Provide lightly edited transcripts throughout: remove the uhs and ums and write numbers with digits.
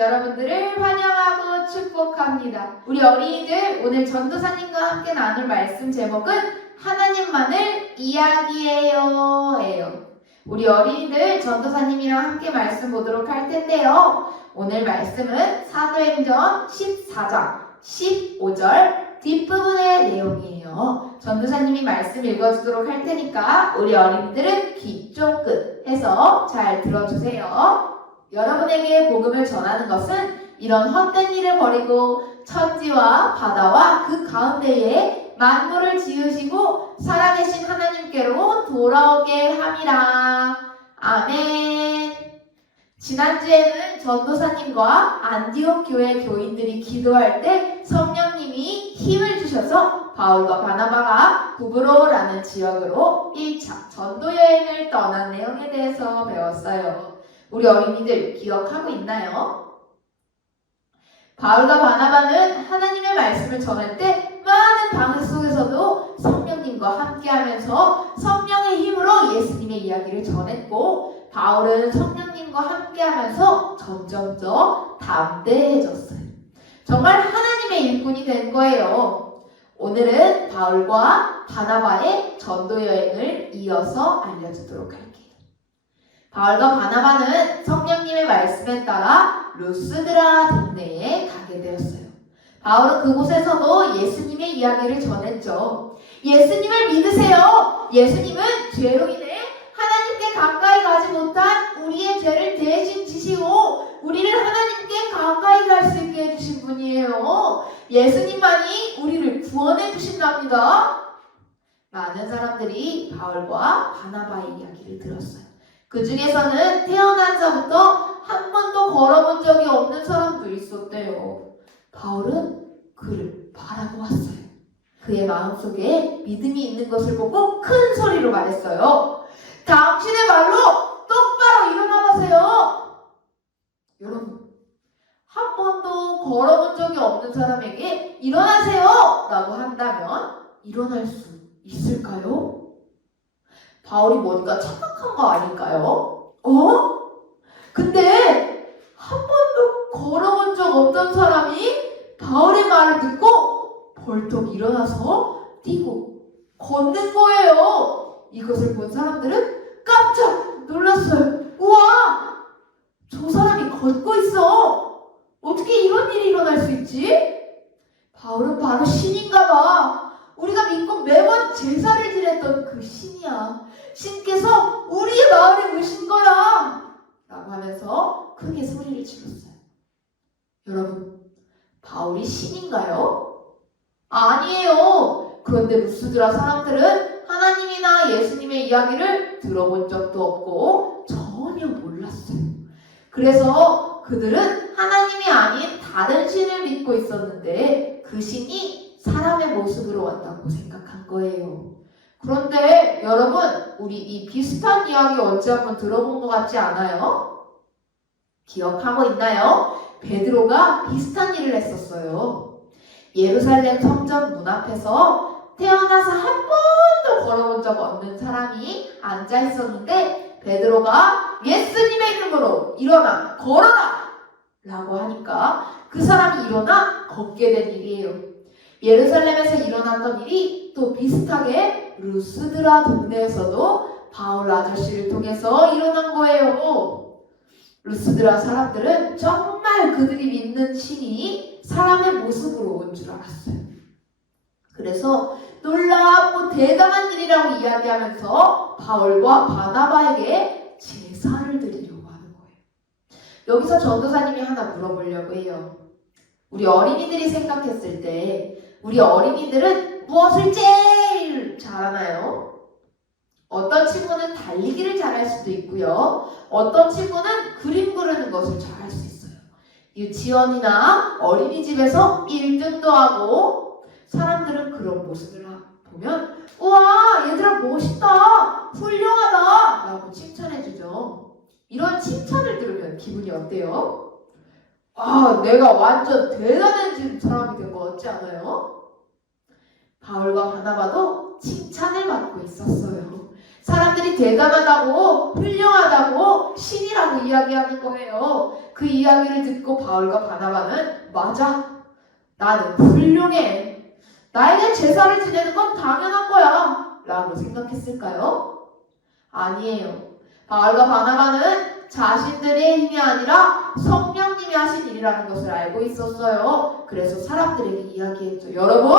여러분들을 환영하고 축복합니다. 우리 어린이들 오늘 전도사님과 함께 나눌 말씀 제목은 하나님만을 이야기해요 예요. 우리 어린이들 전도사님이랑 함께 말씀 보도록 할 텐데요. 오늘 말씀은 사도행전 14장 15절 뒷부분의 내용이에요. 전도사님이 말씀 읽어주도록 할 테니까 우리 어린이들은 귀 쫑긋 해서 잘 들어주세요. 여러분에게 복음을 전하는 것은 이런 헛된 일을 버리고 천지와 바다와 그 가운데에 만물을 지으시고 살아계신 하나님께로 돌아오게 함이라. 아멘. 지난주에는 전도사님과 안디옥 교회 교인들이 기도할 때 성령님이 힘을 주셔서 바울과 바나바가 구브로라는 지역으로 1차 전도여행을 떠난 내용에 대해서 배웠어요. 우리 어린이들 기억하고 있나요? 바울과 바나바는 하나님의 말씀을 전할 때 많은 방해 속에서도 성령님과 함께하면서 성령의 힘으로 예수님의 이야기를 전했고, 바울은 성령님과 함께하면서 점점점 담대해졌어요. 정말 하나님의 일꾼이 된 거예요. 오늘은 바울과 바나바의 전도 여행을 이어서 알려주도록 할게요. 바울과 바나바는 성령님의 말씀에 따라 루스드라 동네에 가게 되었어요. 바울은 그곳에서도 예수님의 이야기를 전했죠. 예수님을 믿으세요. 예수님은 죄로 인해 하나님께 가까이 가지 못한 우리의 죄를 대신 지시고 우리를 하나님께 가까이 갈 수 있게 해주신 분이에요. 예수님만이 우리를 구원해 주신답니다. 많은 사람들이 바울과 바나바의 이야기를 들었어요. 그 중에서는 태어나서부터 한 번도 걸어본 적이 없는 사람도 있었대요. 바울은 그를 바라보았어요. 그의 마음속에 믿음이 있는 것을 보고 큰 소리로 말했어요. 당신의 말로 똑바로 일어나 보세요. 여러분, 한 번도 걸어본 적이 없는 사람에게 일어나세요 라고 한다면 일어날 수 있을까요? 바울이 뭔가 착각한 거 아닐까요? 근데 한 번도 걸어본 적 없던 사람이 바울의 말을 듣고 벌떡 일어나서 뛰고 걷는 거예요. 이것을 본 사람들은 깜짝 놀랐어요. 우와! 저 사람이 걷고 있어. 어떻게 이런 일이 일어날 수 있지? 바울은 바로 신인가 봐. 우리가 믿고 매번 제사를 지냈던 그 신이야. 신께서 우리의 마을에 오신 거야 라고 하면서 크게 소리를 질렀어요. 여러분, 바울이 신인가요? 아니에요. 그런데 루스드라 사람들은 하나님이나 예수님의 이야기를 들어본 적도 없고 전혀 몰랐어요. 그래서 그들은 하나님이 아닌 다른 신을 믿고 있었는데 그 신이 사람의 모습으로 왔다고 생각한 거예요. 그런데 여러분, 우리 이 비슷한 이야기 언제 한번 들어본 것 같지 않아요? 기억하고 있나요? 베드로가 비슷한 일을 했었어요. 예루살렘 성전 문 앞에서 태어나서 한 번도 걸어본 적 없는 사람이 앉아 있었는데 베드로가 예수님의 이름으로 일어나 걸어라 라고 하니까 그 사람이 일어나 걷게 된 일이에요. 예루살렘에서 일어났던 일이 또 비슷하게 루스드라 동네에서도 바울 아저씨를 통해서 일어난 거예요. 루스드라 사람들은 정말 그들이 믿는 신이 사람의 모습으로 온 줄 알았어요. 그래서 놀랍고 대단한 일이라고 이야기하면서 바울과 바나바에게 제사를 드리려고 하는 거예요. 여기서 전도사님이 하나 물어보려고 해요. 우리 어린이들이 생각했을 때 우리 어린이들은 무엇을 제일 잘하나요? 어떤 친구는 달리기를 잘할 수도 있고요. 어떤 친구는 그림 그리는 것을 잘할 수 있어요. 유치원이나 어린이집에서 1등도 하고 사람들은 그런 모습을 보면 우와 얘들아 멋있다 훌륭하다 라고 칭찬해주죠. 이런 칭찬을 들으면 기분이 어때요? 내가 완전 대단해진 사람이 된 것 같지 않아요? 바울과 바나바도 칭찬을 받고 있었어요. 사람들이 대단하다고, 훌륭하다고, 신이라고 이야기하는 거예요. 그 이야기를 듣고 바울과 바나바는 맞아, 나는 훌륭해, 나에게 제사를 지내는 건 당연한 거야 라고 생각했을까요? 아니에요. 바울과 바나바는 자신들의 힘이 아니라 성령님이 하신 일이라는 것을 알고 있었어요. 그래서 사람들에게 이야기했죠. 여러분,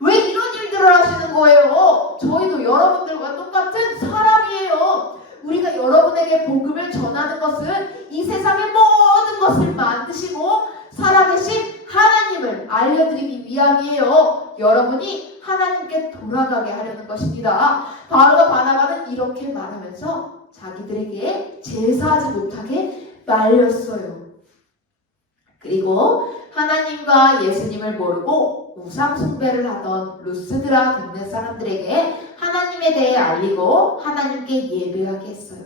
왜 이런 일들을 하시는 거예요? 저희도 여러분들과 똑같은 사람이에요. 우리가 여러분에게 복음을 전하는 것은 이 세상의 모든 것을 만드시고 살아계신 하나님을 알려드리기 위함이에요. 여러분이 하나님께 돌아가게 하려는 것입니다. 바울과 바나바는 이렇게 말하면서 자기들에게 제사하지 못하게 말렸어요. 그리고 하나님과 예수님을 모르고 우상 숭배를 하던 루스드라 동네 사람들에게 하나님에 대해 알리고 하나님께 예배하게 했어요.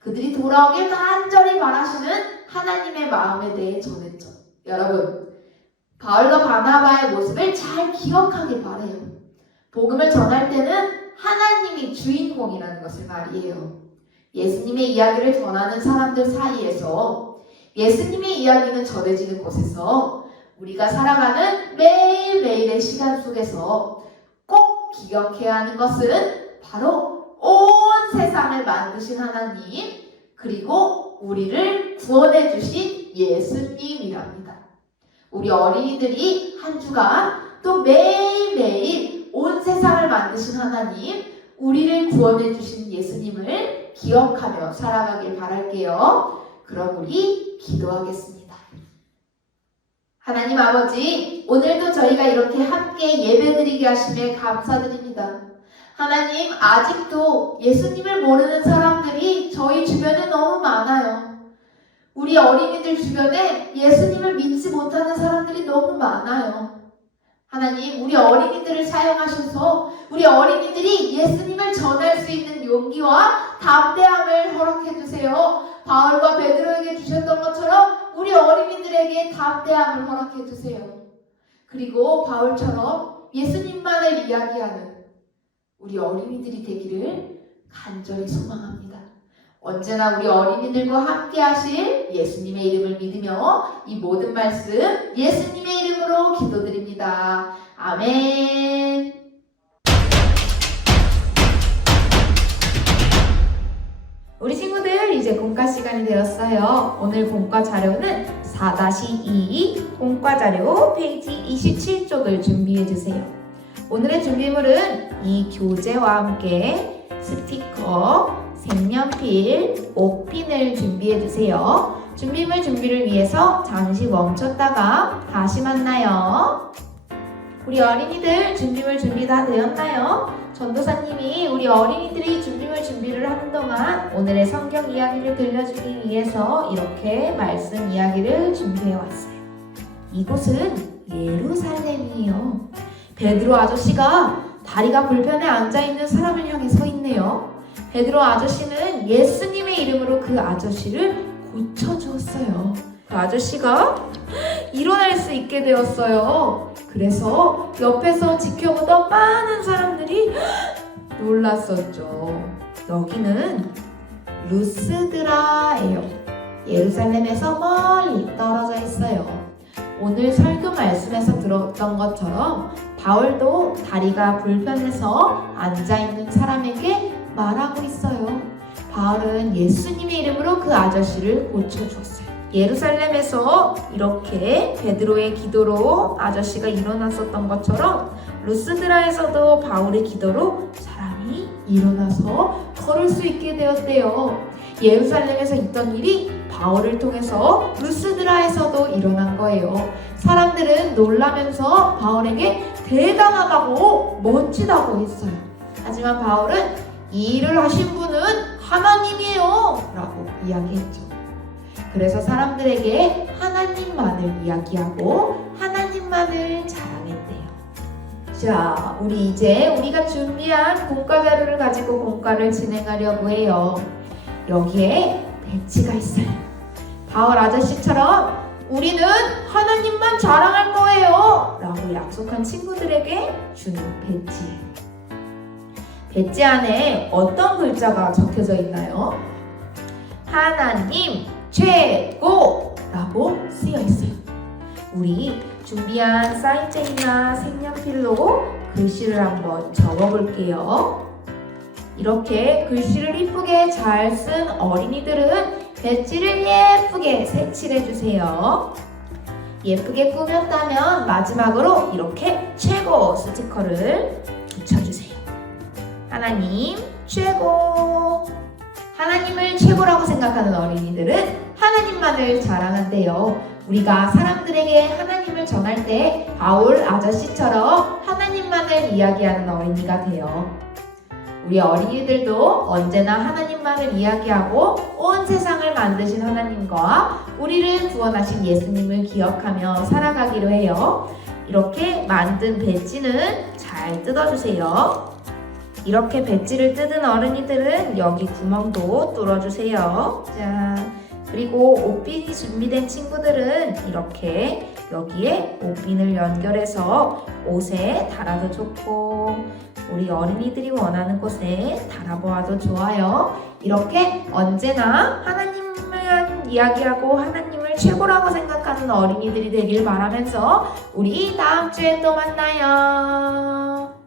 그들이 돌아오길 간절히 바라시는 하나님의 마음에 대해 전했죠. 여러분, 바울과 바나바의 모습을 잘 기억하길 바래요. 복음을 전할 때는 하나님이 주인공이라는 것을 말이에요. 예수님의 이야기를 전하는 사람들 사이에서, 예수님의 이야기는 전해지는 곳에서, 우리가 살아가는 매일매일의 시간 속에서 꼭 기억해야 하는 것은 바로 온 세상을 만드신 하나님, 그리고 우리를 구원해 주신 예수님이랍니다. 우리 어린이들이 한 주간 또 매일매일 온 세상을 만드신 하나님, 우리를 구원해 주신 예수님을 기억하며 살아가길 바랄게요. 그럼 우리 기도하겠습니다. 하나님 아버지, 오늘도 저희가 이렇게 함께 예배드리게 하심에 감사드립니다. 하나님, 아직도 예수님을 모르는 사람들이 저희 주변에 너무 많아요. 우리 어린이들 주변에 예수님을 믿지 못하는 사람들이 너무 많아요. 하나님, 우리 어린이들을 사용하셔서 우리 어린이들이 예수님을 전할 수 있는 용기와 담대함을 허락해 주세요. 바울과 베드로에게 주셨던 것처럼 우리 어린이들에게 담대함을 허락해 주세요. 그리고 바울처럼 예수님만을 이야기하는 우리 어린이들이 되기를 간절히 소망합니다. 언제나 우리 어린이들과 함께 하실 예수님의 이름을 믿으며 이 모든 말씀 예수님의 이름으로 기도드립니다. 아멘. 우리 친구들, 이제 공과 시간이 되었어요. 오늘 공과 자료는 4-2 공과 자료 페이지 27쪽을 준비해 주세요. 오늘의 준비물은 이 교재와 함께 스티커, 색연필, 옥핀을 준비해 주세요. 준비물 준비를 위해서 잠시 멈췄다가 다시 만나요. 우리 어린이들 준비물 준비 다 되었나요? 전도사님이 우리 어린이들이 준비물 준비를 하는 동안 오늘의 성경 이야기를 들려주기 위해서 이렇게 말씀 이야기를 준비해 왔어요. 이곳은 예루살렘이에요. 베드로 아저씨가 다리가 불편해 앉아있는 사람을 향해 서 있네요. 베드로 아저씨는 예수님의 이름으로 그 아저씨를 고쳐주었어요. 그 아저씨가 일어날 수 있게 되었어요. 그래서 옆에서 지켜보던 많은 사람들이 놀랐었죠. 여기는 루스드라예요. 예루살렘에서 멀리 떨어져 있어요. 오늘 설교 말씀에서 들었던 것처럼 바울도 다리가 불편해서 앉아있는 사람에게 말하고 있어요. 바울은 예수님의 이름으로 그 아저씨를 고쳐주었어요. 예루살렘에서 이렇게 베드로의 기도로 아저씨가 일어났었던 것처럼 루스드라에서도 바울의 기도로 사람이 일어나서 걸을 수 있게 되었대요. 예루살렘에서 있던 일이 바울을 통해서 루스드라에서도 일어난 거예요. 사람들은 놀라면서 바울에게 대단하다고 멋지다고 했어요. 하지만 바울은 이 일을 하신 분은 하나님이에요 라고 이야기했죠. 그래서 사람들에게 하나님만을 이야기하고 하나님만을 자랑했대요. 자, 우리 이제 우리가 준비한 공과 자료를 가지고 공과를 진행하려고 해요. 여기에 배지가 있어요. 바울 아저씨처럼 우리는 하나님만 자랑할 거예요 라고 약속한 친구들에게 주는 배지예요. 배지 안에 어떤 글자가 적혀져 있나요? 하나님 최고! 라고 쓰여 있어요. 우리 준비한 사인펜이나 색연필로 글씨를 한번 적어볼게요. 이렇게 글씨를 이쁘게 잘 쓴 어린이들은 배지를 예쁘게 색칠해주세요. 예쁘게 꾸몄다면 마지막으로 이렇게 최고 스티커를 붙여주세요. 하나님 최고! 하나님을 최고라고 생각하는 어린이들은 하나님만을 자랑한대요. 우리가 사람들에게 하나님을 전할 때 바울 아저씨처럼 하나님만을 이야기하는 어린이가 돼요. 우리 어린이들도 언제나 하나님만을 이야기하고 온 세상을 만드신 하나님과 우리를 구원하신 예수님을 기억하며 살아가기로 해요. 이렇게 만든 배지는 잘 뜯어주세요. 이렇게 배지를 뜯은 어린이들은 여기 구멍도 뚫어주세요. 자, 그리고 옷핀이 준비된 친구들은 이렇게 여기에 옷핀을 연결해서 옷에 달아도 좋고 우리 어린이들이 원하는 곳에 달아보아도 좋아요. 이렇게 언제나 하나님을 이야기하고 하나님을 최고라고 생각하는 어린이들이 되길 바라면서 우리 다음 주에 또 만나요.